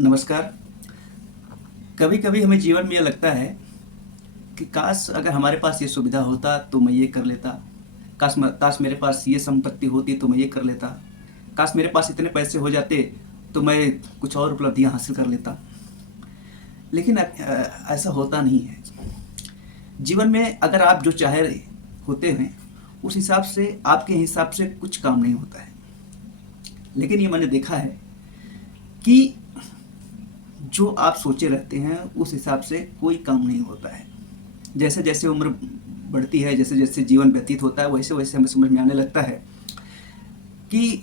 नमस्कार। कभी कभी हमें जीवन में यह लगता है कि काश अगर हमारे पास ये सुविधा होता तो मैं ये कर लेता। काश मेरे पास ये संपत्ति होती तो मैं ये कर लेता। काश मेरे पास इतने पैसे हो जाते तो मैं कुछ और उपलब्धियां हासिल कर लेता। लेकिन ऐसा होता नहीं है। जीवन में अगर आप जो चाहे होते हैं उस हिसाब से आपके हिसाब से कुछ काम नहीं होता है। लेकिन ये मैंने देखा है कि जो आप सोचे रहते हैं उस हिसाब से कोई काम नहीं होता है। जैसे जैसे उम्र बढ़ती है, जैसे जैसे जीवन व्यतीत होता है, वैसे वैसे हमें समझ में आने लगता है कि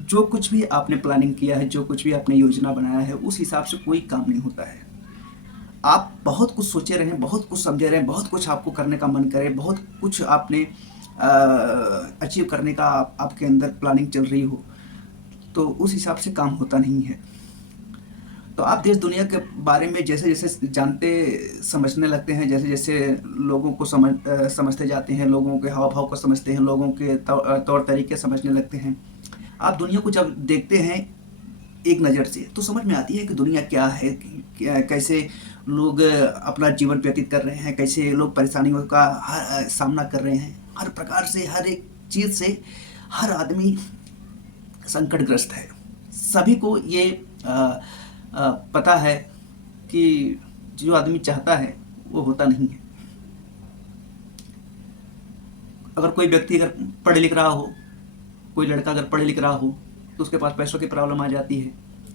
जो कुछ भी आपने प्लानिंग किया है, जो कुछ भी आपने योजना बनाया है, उस हिसाब से कोई काम नहीं होता है। आप बहुत कुछ सोचे रहें, बहुत कुछ समझे रहें, बहुत कुछ आपको करने का मन करे, बहुत कुछ आपने अचीव करने का आपके अंदर प्लानिंग चल रही हो, तो उस हिसाब से काम होता नहीं है। तो आप देश दुनिया के बारे में जैसे जैसे जानते समझने लगते हैं, जैसे जैसे लोगों को समझते जाते हैं, लोगों के हाव भाव को समझते हैं, लोगों के तौर तरीके समझने लगते हैं। आप दुनिया को जब देखते हैं एक नज़र से तो समझ में आती है कि दुनिया क्या है, कैसे लोग अपना जीवन व्यतीत कर रहे हैं, कैसे लोग परेशानियों का सामना कर रहे हैं। हर प्रकार से, हर एक चीज़ से हर आदमी संकटग्रस्त है। सभी को ये पता है कि जो आदमी चाहता है वो होता नहीं है। अगर कोई व्यक्ति अगर पढ़ लिख रहा हो, कोई लड़का अगर पढ़ लिख रहा हो तो उसके पास पैसों की प्रॉब्लम आ जाती है।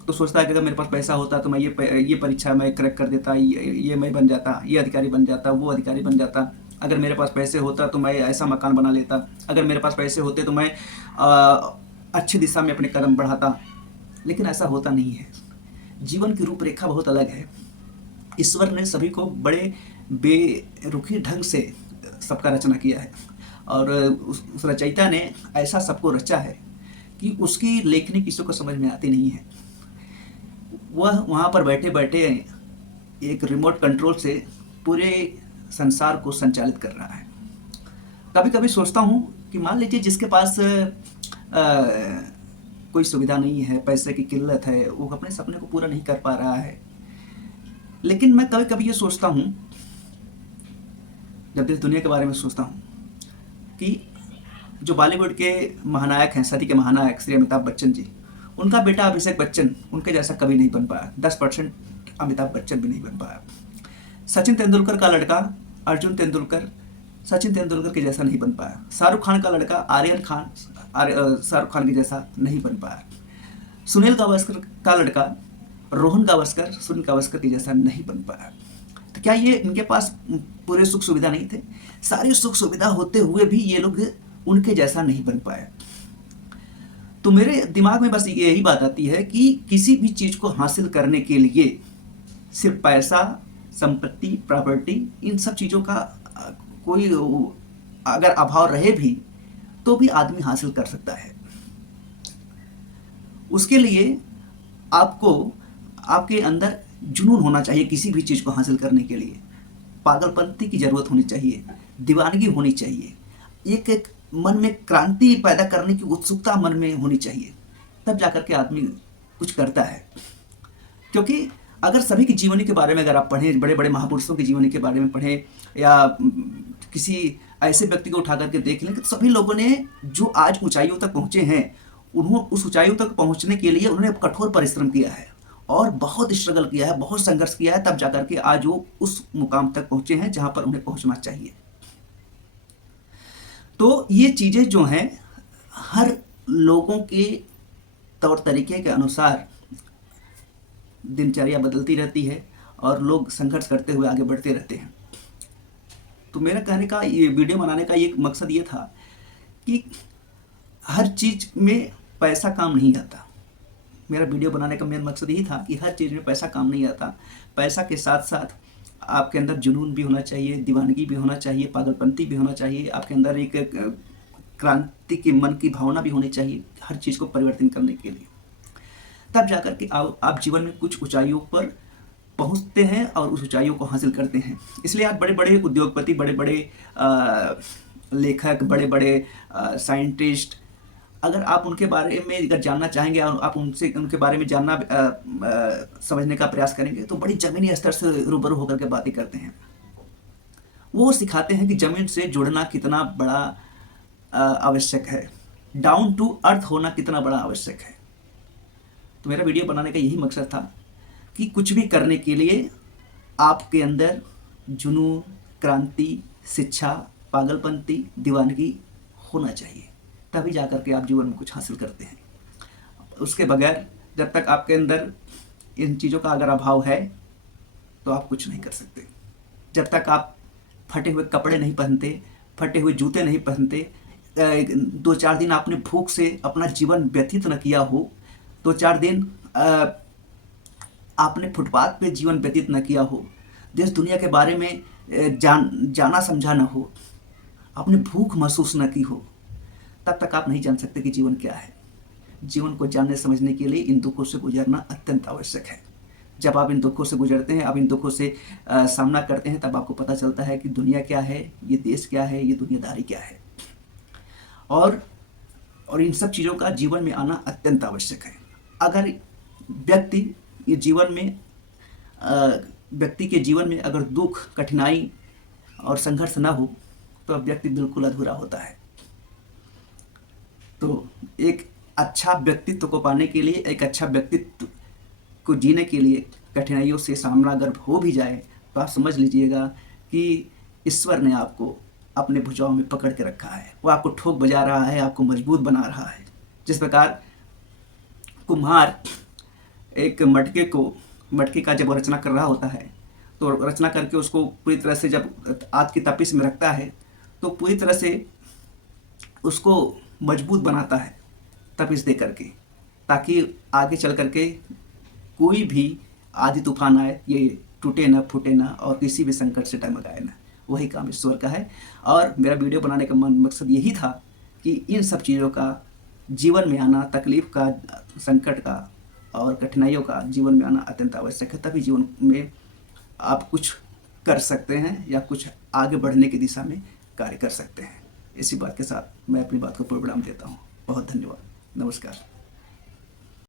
तो सोचता है कि अगर मेरे पास पैसा होता तो मैं ये परीक्षा मैं क्रैक कर देता, ये मैं बन जाता, ये अधिकारी बन जाता, वो अधिकारी बन जाता। अगर मेरे पास पैसे होता तो मैं ऐसा मकान बना लेता। अगर मेरे पास पैसे होते तो मैं अच्छी दिशा में अपने कदम बढ़ाता। लेकिन ऐसा होता नहीं है। जीवन की रूपरेखा बहुत अलग है। ईश्वर ने सभी को बड़े बेरुखी ढंग से सबका रचना किया है, और उस रचयिता ने ऐसा सबको रचा है कि उसकी लेखनी किसी को समझ में आती नहीं है। वह वहाँ पर बैठे बैठे एक रिमोट कंट्रोल से पूरे संसार को संचालित कर रहा है। कभी कभी सोचता हूँ कि मान लीजिए जिसके पास कोई सुविधा नहीं है, पैसे की किल्लत है, वो अपने सपने को पूरा नहीं कर पा रहा है। लेकिन मैं कभी कभी ये सोचता हूँ, जब देश दुनिया के बारे में सोचता हूँ, कि जो बॉलीवुड के महानायक हैं, सदी के महानायक श्री अमिताभ बच्चन जी, उनका बेटा अभिषेक बच्चन उनके जैसा कभी नहीं बन पाया। 10% अमिताभ बच्चन भी नहीं बन पाया। सचिन तेंदुलकर का लड़का अर्जुन तेंदुलकर सचिन तेंदुलकर के जैसा नहीं बन पाया। शाहरुख खान का लड़का आर्यन खान शाहरुख खान के जैसा नहीं बन पाया। सुनील गावस्कर का लड़का रोहन गावस्कर सुनील गावस्कर के जैसा नहीं बन पाया। तो क्या ये इनके पास पूरे सुख सुविधा नहीं थे? सारी सुख सुविधा होते हुए भी ये लोग उनके जैसा नहीं बन पाए। तो मेरे दिमाग में बस यही बात आती है कि किसी भी चीज को हासिल करने के लिए सिर्फ पैसा, संपत्ति, प्रॉपर्टी, इन सब चीजों का कोई अगर अभाव रहे भी तो भी आदमी हासिल कर सकता है। उसके लिए आपको आपके अंदर जुनून होना चाहिए। किसी भी चीज को हासिल करने के लिए पागलपंती की जरूरत होनी चाहिए, दीवानगी होनी चाहिए, एक एक मन में क्रांति पैदा करने की उत्सुकता मन में होनी चाहिए। तब जाकर के आदमी कुछ करता है। क्योंकि अगर सभी की जीवनी के बारे में अगर आप पढ़ें, बड़े बड़े महापुरुषों की जीवनी के बारे में पढ़ें, या किसी ऐसे व्यक्ति को उठा करके देख लें, तो सभी लोगों ने जो आज ऊंचाइयों तक पहुंचे हैं, उन्होंने उस ऊंचाइयों तक पहुंचने के लिए उन्होंने कठोर परिश्रम किया है और बहुत स्ट्रगल किया है, बहुत संघर्ष किया है। तब जाकर के आज वो उस मुकाम तक पहुंचे हैं जहां पर उन्हें पहुंचना चाहिए। तो ये चीजें जो हैं, हर लोगों के तौर तरीके के अनुसार दिनचर्या बदलती रहती है और लोग संघर्ष करते हुए आगे बढ़ते रहते हैं। तो मेरा कहने का, ये वीडियो बनाने का एक मकसद ये था कि हर चीज में पैसा काम नहीं आता। मेरा वीडियो बनाने का मेन मकसद यही था कि हर चीज में पैसा काम नहीं आता। पैसा के साथ साथ आपके अंदर जुनून भी होना चाहिए, दीवानगी भी होना चाहिए, पागलपंती भी होना चाहिए, आपके अंदर एक क्रांति की मन की भावना भी होनी चाहिए हर चीज को परिवर्तन करने के लिए। तब जाकर के आप जीवन में कुछ ऊंचाइयों पर पहुंचते हैं और उस ऊंचाइयों को हासिल करते हैं। इसलिए आज बड़े बड़े उद्योगपति, बड़े बड़े लेखक, बड़े बड़े साइंटिस्ट अगर आप उनके बारे में अगर जानना चाहेंगे और आप उनसे उनके बारे में जानना समझने का प्रयास करेंगे तो बड़ी ज़मीनी स्तर से रूबरू होकर के बातें करते हैं। वो सिखाते हैं कि ज़मीन से जुड़ना कितना बड़ा आवश्यक है, डाउन टू अर्थ होना कितना बड़ा आवश्यक है। तो मेरा वीडियो बनाने का यही मकसद था कि कुछ भी करने के लिए आपके अंदर जुनून, क्रांति, शिक्षा, पागलपंती, दीवानगी होना चाहिए, तभी जाकर के आप जीवन में कुछ हासिल करते हैं। उसके बगैर जब तक आपके अंदर इन चीज़ों का अगर अभाव है तो आप कुछ नहीं कर सकते। जब तक आप फटे हुए कपड़े नहीं पहनते, फटे हुए जूते नहीं पहनते, 2-4 दिन आपने भूख से अपना जीवन व्यतीत न किया हो, 2-4 दिन आपने फुटपाथ पे जीवन व्यतीत न किया हो, देश दुनिया के बारे में जाना समझा न हो, आपने भूख महसूस न की हो, तब तक आप नहीं जान सकते कि जीवन क्या है। जीवन को जानने समझने के लिए इन दुखों से गुजरना अत्यंत आवश्यक है। जब आप इन दुखों से गुजरते हैं, आप इन दुखों से सामना करते हैं, तब आपको पता चलता है कि दुनिया क्या है, ये देश क्या है, ये दुनियादारी क्या है। और इन सब चीज़ों का जीवन में आना अत्यंत आवश्यक है। अगर व्यक्ति ये जीवन में व्यक्ति के जीवन में अगर दुख, कठिनाई और संघर्ष ना हो तो व्यक्ति बिल्कुल अधूरा होता है। तो एक अच्छा व्यक्तित्व को पाने के लिए, एक अच्छा व्यक्तित्व को जीने के लिए कठिनाइयों से सामना अगर हो भी जाए तो आप समझ लीजिएगा कि ईश्वर ने आपको अपने भुजाओं में पकड़ के रखा है। वो आपको ठोक बजा रहा है, आपको मजबूत बना रहा है। जिस प्रकार कुम्हार एक मटके का जब रचना कर रहा होता है तो रचना करके उसको पूरी तरह से जब आग की तपिश में रखता है तो पूरी तरह से उसको मजबूत बनाता है तपिश दे करके, ताकि आगे चल करके कोई भी आंधी तूफान आए ये टूटे ना, फूटे ना और किसी भी संकट से डगमगाए ना। वही काम ईश्वर का है। और मेरा वीडियो बनाने का मकसद यही था कि इन सब चीज़ों का जीवन में आना, तकलीफ का, संकट का और कठिनाइयों का जीवन में आना अत्यंत आवश्यक है। तभी जीवन में आप कुछ कर सकते हैं या कुछ आगे बढ़ने की दिशा में कार्य कर सकते हैं। इसी बात के साथ मैं अपनी बात को पूर्ण विराम देता हूँ। बहुत धन्यवाद। नमस्कार।